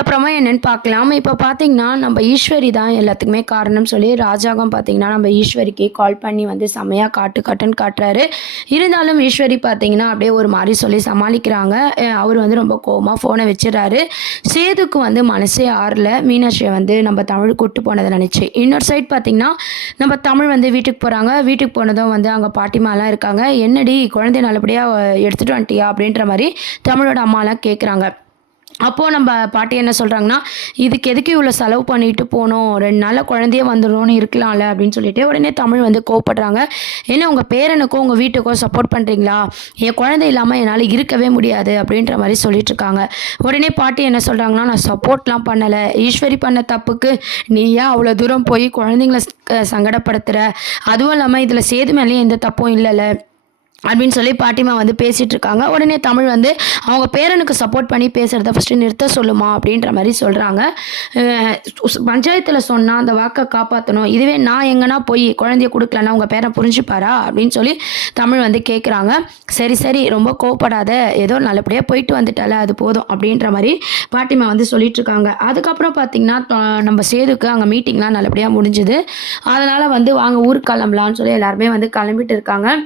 அதுக்கப்புறமா என்னன்னு பார்க்கலாம். இப்போ பார்த்தீங்கன்னா, நம்ம ஈஸ்வரி தான் எல்லாத்துக்குமே காரணம் சொல்லி ராஜாங்கம் பார்த்தீங்கன்னா, நம்ம ஈஸ்வரிக்கு கால் பண்ணி வந்து செம்மையா காட்டுன்னு காட்டுறாரு. இருந்தாலும் ஈஸ்வரி பார்த்தீங்கன்னா, அப்படியே ஒரு மாரி சொல்லி சமாளிக்கிறாங்க. அவர் வந்து ரொம்ப கோவமா ஃபோனை வச்சுறாரு. சேதுக்கு வந்து மனசே ஆறல. மீனாட்சிய வந்து நம்ம தமிழ் கூட்டு போனத நினைச்சு. இன்னொரு சைட் பார்த்தீங்கன்னா, நம்ம தமிழ் வந்து வீட்டுக்கு போறாங்க. வீட்டுக்கு போனதும் வந்து அங்க பாட்டிமாலாம் இருக்காங்க. "என்னடி குழந்தைய நல்லபடியா எடுத்துட்டு வந்துட்டியா?" அப்படின்ற மாரி தமிழோட அம்மாலாம் கேட்குறாங்க. அப்போ நம்ம பாட்டி என்ன சொல்றாங்கன்னா, "இதுக்கு எதுக்கு இவ்வளோ செலவு பண்ணிட்டு போனோம்? 2 நாள்ல குழந்தையே வந்துரும்னு இருக்கலாம்ல." அப்படின்னு சொல்லிட்டு உடனே தமிழ் வந்து கோவப்படுறாங்க. "என்ன உங்க பேரனுக்கோ, உங்க வீட்டுக்கோ சப்போர்ட் பண்றீங்களா? என் குழந்தை இல்லாம என்னால இருக்கவே முடியாது." அப்படின்ற மாரி சொல்லிட்டு இருக்காங்க. உடனே பாட்டி என்ன சொல்றாங்கன்னா, "நான் சப்போர்ட்லாம் பண்ணல. ஈஸ்வரி பண்ண தப்புக்கு நீ ஏன் அவ்வளோ தூரம் போய் குழந்தைங்கள சங்கடப்படுத்துற? அதுவும் இல்லாம இதுல சேது மேலயும் எந்த தப்பும் இல்லல." அப்படின்னு சொல்லி பாட்டிமா வந்து பேசிட்டு இருக்காங்க. உடனே தமிழ் வந்து அவங்க பேரனுக்கு சப்போர்ட் பண்ணி பேசுறத ஃபர்ஸ்ட் நிறுத்த சொல்லுமா அப்படின்ற மாதிரி சொல்றாங்க. பஞ்சாயத்துல சொன்னா அந்த வாக்கை காப்பாற்றணும். இதுவே நான் எங்கன்னா போய் குழந்தைய கொடுக்கலன்னா உங்க பேரன் புரிஞ்சுப்பாரா அப்படின்னு சொல்லி தமிழ் வந்து கேட்குறாங்க. சரி சரி ரொம்ப கோவப்படாத, ஏதோ நல்லபடியாக போயிட்டு வந்துட்டால அது போதும் அப்படின்ற மாதிரி பாட்டிமா வந்து சொல்லிட்டு இருக்காங்க. அதுக்கப்புறம் பார்த்தீங்கன்னா நம்ம சேதுக்கு அங்கே மீட்டிங்லாம் நல்லபடியாக முடிஞ்சுது. அதனால வந்து வாங்க ஊருக்கு கிளம்பலான்னு சொல்லி எல்லாருமே வந்து கிளம்பிட்டு இருக்காங்க.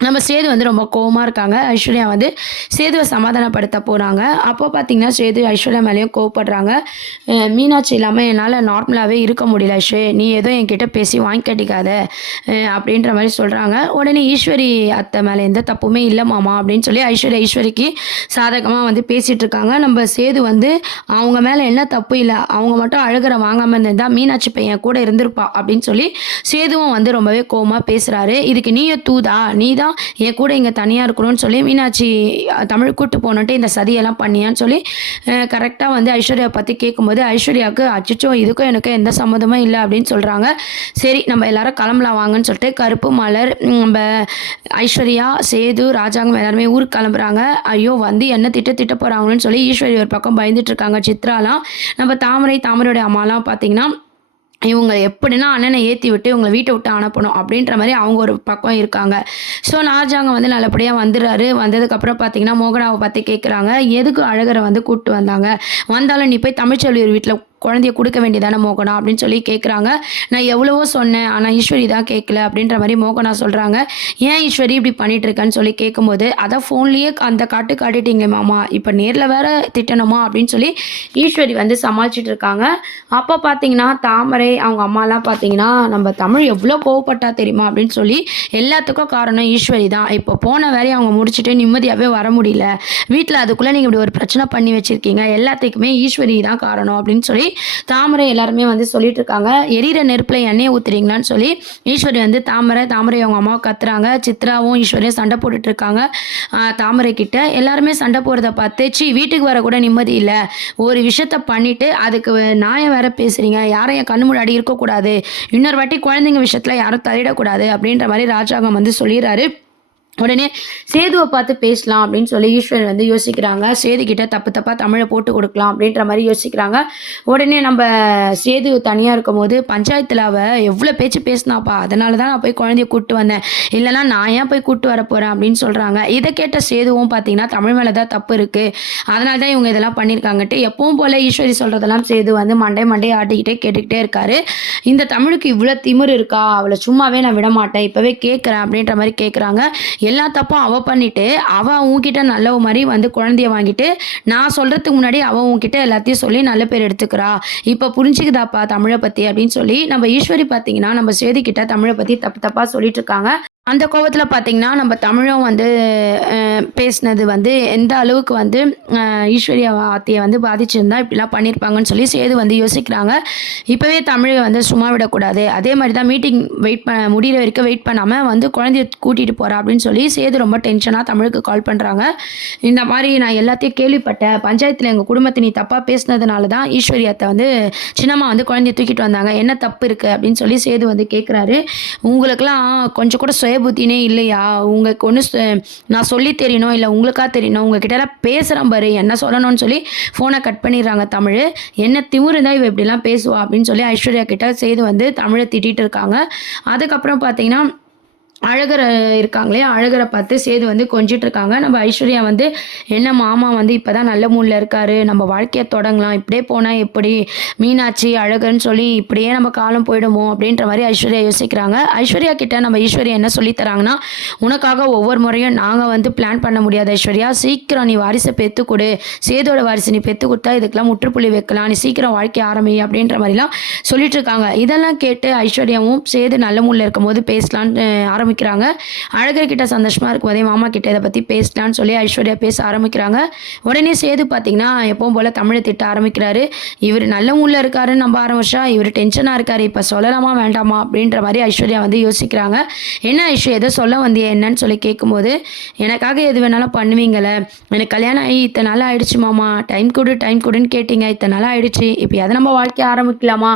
நம்ம சேது வந்து ரொம்ப கோவமா இருக்காங்க. ஐஸ்வர்யா வந்து சேதுவை சமாதானப்படுத்த போறாங்க. அப்போ பார்த்தீங்கன்னா, சேது ஐஸ்வர்யா மேலேயும் கோவப்படுறாங்க. மீனாட்சி இல்லாம என்னால நார்மலாவே இருக்க முடியல ஐஷு. நீ ஏதோ என்கிட்ட பேசி வாங்கி கட்டிக்காத அப்படின்ற மாரி சொல்றாங்க. உடனே ஈஸ்வரி அத்தை மேல எந்த தப்புமே இல்ல மாமா அப்படின்னு சொல்லி ஈஸ்வரிக்கு சாதகமா வந்து பேசிட்டு இருக்காங்க. நம்ம சேது வந்து அவங்க மேல என்ன தப்பு இல்ல. அவங்க மட்டும் அழுகுற வாங்காம இருந்திருந்தா மீனாட்சி பையன் கூட இருந்திருப்பா அப்படின்னு சொல்லி சேதுவும் வந்து ரொம்பவே கோவமா பேசுறாரு. இதுக்கு நீயும் தூதா? நீ தான் என் கூட இங்கே தனியாக இருக்கணும்னு சொல்லி மீனாட்சி தமிழ் கூட்டு போனோன்ட்டு இந்த சதியெல்லாம் பண்ணியான்னு சொல்லி கரெக்டாக வந்து ஐஸ்வர்யா பற்றி கேட்கும்போது ஐஸ்வர்யாவுக்கு அச்சோ இதுக்கும் எனக்கும் எந்த சம்மந்தமும் இல்லை அப்படின்னு சொல்கிறாங்க. சரி நம்ம எல்லாரும் கிளம்பலாம் வாங்கன்னு சொல்லிட்டு கருப்பு மலர் நம்ம ஐஸ்வர்யா சேது ராஜாங்கம் எல்லாருமே ஊருக்கு கிளம்புறாங்க. ஐயோ வந்து என்ன திட்ட போகிறாங்கன்னு சொல்லி ஈஸ்வரி ஒரு பக்கம் பயந்துட்டு இருக்காங்க. சித்ராலாம் நம்ம தாமரையோட அம்மாலாம் பார்த்தீங்கன்னா இவங்க எப்படின்னா அண்ணனை ஏற்றி விட்டு இவங்களை வீட்டை விட்டு அனுப்பணும் அப்படின்ற மாதிரி அவங்க ஒரு பக்கம் இருக்காங்க. ஸோ ராஜாங்கம் வந்து நல்லபடியாக வந்துடுறாரு. வந்ததுக்கப்புறம் பார்த்தீங்கன்னா மோகனாவை பற்றி கேட்குறாங்க. எதுக்கு அழகரை வந்து கூப்பிட்டு வந்தாங்க? வந்தாலும் நீ போய் தமிழ்ச்செல்வி வீட்டில் குழந்தைய கொடுக்க வேண்டியதானே மோகனா அப்படின்னு சொல்லி கேட்குறாங்க. நான் எவ்வளவோ சொன்னேன், ஆனால் ஈஸ்வரி தான் கேட்கல அப்படின்ற மாதிரி மோகனா சொல்கிறாங்க. ஏன் ஈஸ்வரி இப்படி பண்ணிட்டு இருக்கேன்னு சொல்லி கேட்கும்போது அதான் ஃபோன்லேயே அந்த காட்டிட்டீங்க மாமா, இப்போ நேரில் வேற திட்டணுமா அப்படின்னு சொல்லி ஈஸ்வரி வந்து சமாளிச்சுட்டு இருக்காங்க. அப்போ பார்த்தீங்கன்னா தாமரை அவங்க அம்மாலாம் பார்த்தீங்கன்னா நம்ம தமிழ் எவ்வளோ கோவப்பட்டா தெரியுமா அப்படின்னு சொல்லி எல்லாத்துக்கும் காரணம் ஈஸ்வரி தான். இப்போ போன வேலையை அவங்க முடிச்சுட்டு நிம்மதியாகவே வர முடியல. வீட்டில் அதுக்குள்ளே நீங்கள் இப்படி ஒரு பிரச்சனை பண்ணி வச்சுருக்கீங்க, எல்லாத்துக்குமே ஈஸ்வரி தான் காரணம் அப்படின்னு சொல்லி தாமரை எல்லாருமே வந்து சொல்லிட்டு இருக்காங்க. எரியிற நெருப்புல எண்ணெயை ஊத்துறீங்களான்னு சொல்லி ஈஸ்வரி வந்து தாமரை அவங்க அம்மாவை கத்துறாங்க. சித்ராவும் ஈஸ்வரியும் சண்டை போட்டுட்டு இருக்காங்க. தாமரை கிட்ட எல்லாருமே சண்டை போடுறத பார்த்து வீட்டுக்கு வர கூட நிம்மதி இல்லை, ஒரு விஷயத்த பண்ணிட்டு அதுக்கு நியாயம் வேற பேசுறீங்க, யாரும் என் கண்ணு முன்னாடி இருக்கக்கூடாது, இன்னொரு வாட்டி குழந்தைங்க விஷயத்துல யாரும் தலையிடக்கூடாது அப்படின்ற மாதிரி ராஜாங்கம் வந்து சொல்லிடுறாரு. உடனே சேதுவை பார்த்து பேசலாம் அப்படின்னு சொல்லி ஈஸ்வரன் வந்து யோசிக்கிறாங்க. சேது கிட்ட தப்பாக தமிழை போட்டு கொடுக்கலாம் அப்படின்ற மாதிரி யோசிக்கிறாங்க. உடனே நம்ம சேது தனியாக இருக்கும் போது பஞ்சாயத்தில் அவள் எவ்வளோ பேச்சு பேசினாப்பா, அதனால தான் நான் போய் குழந்தைய கூப்பிட்டு வந்தேன், இல்லைனா நான் ஏன் போய் கூப்பிட்டு வர போகிறேன் அப்படின்னு சொல்கிறாங்க. இதை கேட்ட சேதுவும் பார்த்தீங்கன்னா தமிழ் மேலே தான் தப்பு இருக்குது, அதனால தான் இவங்க இதெல்லாம் பண்ணியிருக்காங்கட்டு எப்பவும் போல் ஈஸ்வரி சொல்கிறதெல்லாம் சேது வந்து மண்டே ஆட்டிக்கிட்டே கேட்டுக்கிட்டே இருக்காரு. இந்த தமிழுக்கு இவ்வளோ திமிரு இருக்கா, அவளை சும்மாவே நான் விட மாட்டேன், இப்போவே கேட்குறேன் அப்படின்ற மாதிரி கேட்குறாங்க. எல்லா தப்பும் அவ பண்ணிட்டு அவ உன்கிட்ட நல்லவ மாதிரி வந்து குழந்தைய வாங்கிட்டு நான் சொல்றதுக்கு முன்னாடி அவ உன்கிட்ட எல்லாத்தையும் சொல்லி நல்ல பேர் எடுத்துக்கிறா. இப்ப புரிஞ்சுக்குதாப்பா தமிழை பத்தி அப்படின்னு சொல்லி நம்ம ஈஸ்வரி பார்த்தீங்கன்னா நம்ம சேது கிட்ட தமிழை பத்தி தப்பா சொல்லிட்டு இருக்காங்க. அந்த கோவத்தில் பார்த்தீங்கன்னா நம்ம தமிழும் வந்து பேசினது வந்து எந்த அளவுக்கு வந்து ஈஸ்வர்யா வார்த்தையை வந்து பாதிச்சிருந்தா இப்படிலாம் பண்ணியிருப்பாங்கன்னு சொல்லி சேது வந்து யோசிக்கிறாங்க. இப்போவே தமிழை வந்து சும்மா விடக்கூடாது, அதே மாதிரி தான் மீட்டிங் முடிகிற வரைக்கும் வெயிட் பண்ணாமல் வந்து குழந்தைய கூட்டிகிட்டு போகிறா அப்படின்னு சொல்லி சேது ரொம்ப டென்ஷனாக தமிழுக்கு கால் பண்ணுறாங்க. இந்த மாதிரி நான் எல்லாத்தையும் கேள்விப்பட்டேன், பஞ்சாயத்தில் எங்கள் குடும்பத்தை நீ தப்பாக பேசினதுனால தான் ஈஸ்வர்யாத்தை வந்து சின்னம்மா வந்து குழந்தைய தூக்கிட்டு வந்தாங்க, என்ன தப்பு இருக்குது அப்படின்னு சொல்லி சேது வந்து கேட்குறாரு. உங்களுக்கெல்லாம் கொஞ்சம் கூட புத்தினே இல்லையா? உங்களுக்கு ஒன்று நான் சொல்லி தெரியணும், இல்லை உங்களுக்கா தெரியணும், உங்ககிட்டலாம் பேசுகிறேன் பாரு, என்ன சொல்லணும்னு சொல்லி ஃபோனை கட் பண்ணிடுறாங்க. தமிழ் என்ன திமிரு தான் இவ இப்படிலாம் பேசுவா அப்படின்னு சொல்லி ஐஸ்வர்யா கிட்ட சேது வந்து தமிழை திட்டிகிட்டு இருக்காங்க. அதுக்கப்புறம் பார்த்தீங்கன்னா அழகரை இருக்காங்களே, அழகரை பார்த்து சேது வந்து கொஞ்சிட்டு இருக்காங்க. நம்ம ஐஸ்வர்யா வந்து, "என்ன மாமா வந்து இப்பதான் நல்ல மூட்ல இருக்காரு. நம்ம வாழ்க்கைய தொடங்கலாம். இப்படியே போனா எப்படி? மீனாட்சி, அழகர்ன்னு சொல்லி இப்படியே நம்ம காலம் போயிடுமோ?" அப்படின்ற மாரி ஐஸ்வர்யா யோசிக்கிறாங்க. ஐஸ்வர்யா கிட்ட நம்ம ஈஸ்வரி என்ன சொல்லி தராங்கன்னா, "உனக்காக ஒவ்வொரு முறையும் நாங்க வந்து பிளான் பண்ண முடியாது ஐஸ்வர்யா. சீக்கிரம் நீ வாரிச பெத்து குடு. சேதோட வாரிசு நீ பெத்து குடுத்தா இதுக்கெல்லாம் முற்றுப்புள்ளி வைக்கலாம். நீ சீக்கிரம் வாழ்க்கைய ஆரம்பி." அப்படின்ற மாரிலாம் சொல்லிட்டு இருக்காங்க. இதெல்லாம் கேட்டு ஐஸ்வர்யாவும் சேது நல்ல மூட்ல இருக்கும்போது பேசலான்னு ஆரம்பிக்கிறாங்க. அழகர் கிட்ட சந்தோஷமா இருக்கும்போதே மாமா கிட்ட இதை பத்தி பேசலான்னு சொல்லி ஐஸ்வர்யா பேச ஆரம்பிக்கிறாங்க. உடனே சேது பார்த்தீங்கன்னா எப்பவும் போல தமிழை திட்ட ஆரம்பிக்கிறாரு. இவர் நல்ல மூட்ல இருக்காருன்னு நம்ப ஆரம்பிச்சா இவர் டென்ஷனா இருக்காரு. இப்ப சொல்லலாமா வேண்டாமா அப்படின்ற மாதிரி ஐஸ்வர்யா வந்து யோசிக்கிறாங்க. என்ன ஐஸ்வர்யா ஏதோ சொல்ல வந்தியா என்னன்னு சொல்லி கேட்கும்போது, எனக்காக எது வேணாலும் பண்ணுவீங்களே, எனக்கு கல்யாணம் ஆகி இத்தனை நாள் ஆயிடுச்சு மாமா, டைம் கொடுன்னு கேட்டீங்க, இத்தனை நாள் ஆயிடுச்சு, இப்போ எதை நம்ம வாழ்க்கைய ஆரம்பிக்கலாமா,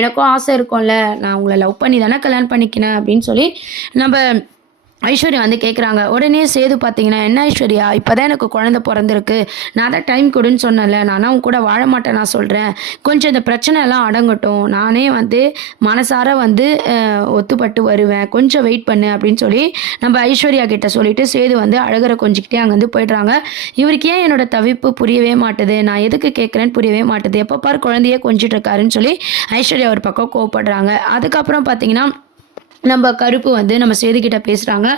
எனக்கும் ஆசை இருக்கும்ல, நான் உங்களை லவ் பண்ணி தானே கல்யாணம் பண்ணிக்கினேன் அப்படின்னு சொல்லி நம்ம ஐஸ்வர்யா வந்து கேட்குறாங்க. உடனே சேது பார்த்தீங்கன்னா, "என்ன ஐஸ்வர்யா, இப்போ தான் எனக்கு குழந்தை பிறந்திருக்கு, நான் தான் டைம் கொடுன்னு சொன்னேன்ல, நானா உன் கூட வாழ மாட்டேன் நான் சொல்கிறேன், கொஞ்சம் இந்த பிரச்சனை எல்லாம் அடங்கட்டும், நானே வந்து மனசார வந்து ஒத்துப்பட்டு வருவேன், கொஞ்சம் வெயிட் பண்ணு" அப்படின்னு சொல்லி நம்ம ஐஸ்வர்யா கிட்ட சொல்லிட்டு சேது வந்து அழகரை கொஞ்சிக்கிட்டே அங்கேருந்து போயிடுறாங்க. இவருக்கு ஏன் என்னோட தவிப்பு புரியவே மாட்டுது, நான் எதுக்கு கேட்குறேன்னு புரியவே மாட்டுது, எப்போ பாரு குழந்தையே கொஞ்சிட்டு இருக்காருன்னு சொல்லி ஐஸ்வர்யா ஒரு பக்கம் கோவப்படுறாங்க. அதுக்கப்புறம் பார்த்தீங்கன்னா நம்ம கருப்பு வந்து நம்ம சேதுக்கிட்ட பேசுகிறாங்க.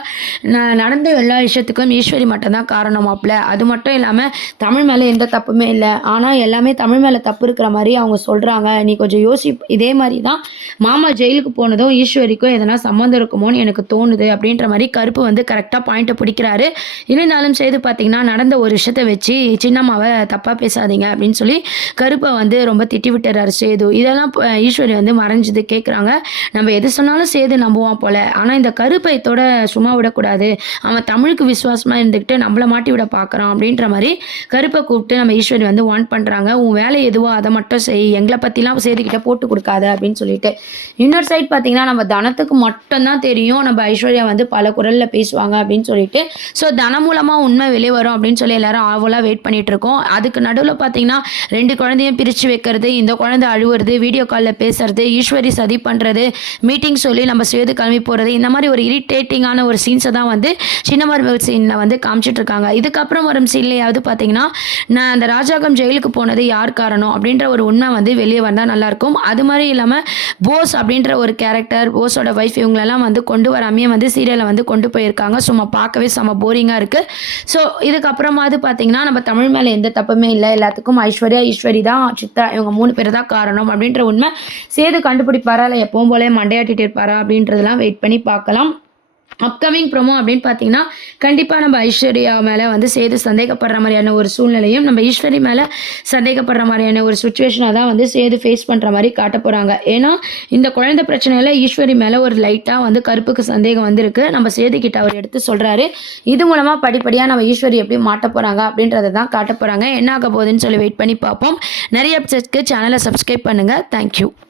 நடந்த எல்லா விஷயத்துக்கும் ஈஸ்வரி மட்டும் தான் காரணமாப்ல, அது மட்டும் இல்லாமல் தமிழ் மேலே எந்த தப்புமே இல்லை, ஆனால் எல்லாமே தமிழ் மேலே தப்பு இருக்கிற மாதிரி அவங்க சொல்கிறாங்க, நீ கொஞ்சம் இதே மாதிரி தான் மாமா ஜெயிலுக்கு போனதும் ஈஸ்வரிக்கும் எதனா சம்மந்தம் இருக்குமோன்னு எனக்கு தோணுது அப்படின்ற மாதிரி கருப்பு வந்து கரெக்டாக பாயிண்ட்டை பிடிக்கிறாரு. இருந்தாலும் சேது பார்த்தீங்கன்னா நடந்த ஒரு விஷயத்தை வச்சு சின்னம்மாவை தப்பாக பேசாதீங்க அப்படின்னு சொல்லி கருப்பை வந்து ரொம்ப திட்டி விட்டுறாரு சேது. இதெல்லாம் ஈஸ்வரி வந்து மறைஞ்சது கேட்குறாங்க. நம்ம எது சொன்னாலும் சேது நம்புவான் போல, ஆனால் இந்த கருப்பையத்தோட சும்மா விடக்கூடாது, அவன் தமிழுக்கு விசுவாசமாக இருந்துக்கிட்டு நம்மளை மாட்டி விட பார்க்குறான் அப்படின்ற மாதிரி கருப்பை கூப்பிட்டு நம்ம ஈஸ்வரி வந்து வார்ன் பண்ணுறாங்க. உன் வேலை எதுவோ அதை மட்டும் செய், எங்களை பற்றிலாம் சேதுக்கிட்ட போட்டு கொடுக்காத அப்படின்னு சொல்லிட்டு. இன்னொரு சைட் பார்த்தீங்கன்னா நம்ம தனத்துக்கு மட்டும்தான் தெரியும் நம்ம ஐஸ்வர்யா வந்து பல குரலில் பேசுவாங்க அப்படின்னு சொல்லிட்டு, ஸோ தனம் மூலமாக உண்மை வெளியே வரும் அப்படின்னு சொல்லி எல்லாரும் ஆவலாக வெயிட் பண்ணிட்டு இருக்கோம். அதுக்கு நடுவில் பார்த்தீங்கன்னா 2 குழந்தையும் பிரித்து வைக்கிறது, இந்த குழந்தை அழுவுறது, வீடியோ காலில் பேசுறது, ஈஸ்வரி சதி பண்ணுறது, மீட்டிங் சொல்லி நம்ம சேது கிளம்பி போகிறது, இந்த மாதிரி ஒரு இரிட்டேட்டிங்கான ஒரு சீன்ஸை தான் வந்து சின்ன மருமகள் சீனில் வந்து காமிச்சிட்டு இருக்காங்க. இதுக்கப்புறம் வரும் சீன்லையாவது பார்த்தீங்கன்னா நான் அந்த ராஜாங்கம் ஜெயிலுக்கு போனது யார் காரணம் அப்படின்ற ஒரு உண்மை வந்து வெளியே வந்தால் நல்லாயிருக்கும். அது மாதிரி இல்லாமல் போஸ் அப்படின்ற ஒரு கேரக்டர், போஸோட ஒய்ஃப், இவங்களெல்லாம் வந்து கொண்டு வராமையே வந்து சீரியலை வந்து கொண்டு போயிருக்காங்க. சும்மா பார்க்கவே செம்ம போரிங்காக இருக்குது. ஸோ இதுக்கப்புறமாவது பார்த்தீங்கன்னா நம்ம தமிழ் மேலே எந்த தப்புமே இல்லை, எல்லாத்துக்கும் ஐஸ்வர்யா, ஈஸ்வரி தான், சித்ரா, இவங்க 3 பேர் தான் காரணம் அப்படின்ற உண்மை சேது கண்டுபிடிப்பாரா இல்லை எப்பவும் போல மண்டையாட்டிட்டு இருப்பாரா அப்படின்றதெல்லாம் வெயிட் பண்ணி பார்க்கலாம். அப்கமிங் ப்ரோமோ அப்படின்னு பார்த்தீங்கன்னா கண்டிப்பாக நம்ம ஐஸ்வர்யா மேலே வந்து சேது சந்தேகப்படுற மாதிரியான ஒரு சூழ்நிலையும், நம்ம ஈஸ்வரி மேலே சந்தேகப்படுற மாதிரியான ஒரு சுச்சுவேஷனாக தான் வந்து சேது ஃபேஸ் பண்ணுற மாதிரி காட்ட போகிறாங்க. ஏன்னா இந்த குழந்தை பிரச்சனையில் ஈஸ்வரி மேலே ஒரு லைட்டாக வந்து கருப்புக்கு சந்தேகம் வந்திருக்கு. நம்ம சேது கிட்ட அவர் எடுத்து சொல்கிறாரு. இது மூலமாக படிப்படியாக நம்ம ஈஸ்வரி எப்படி மாட்ட போகிறாங்க அப்படின்றத தான் காட்ட போகிறாங்க. என்ன ஆக போகுதுன்னு சொல்லி வெயிட் பண்ணி பார்ப்போம். நிறைய எபிசோட்ஸ்க்கு சேனலை சப்ஸ்கிரைப் பண்ணுங்கள். தேங்க்யூ.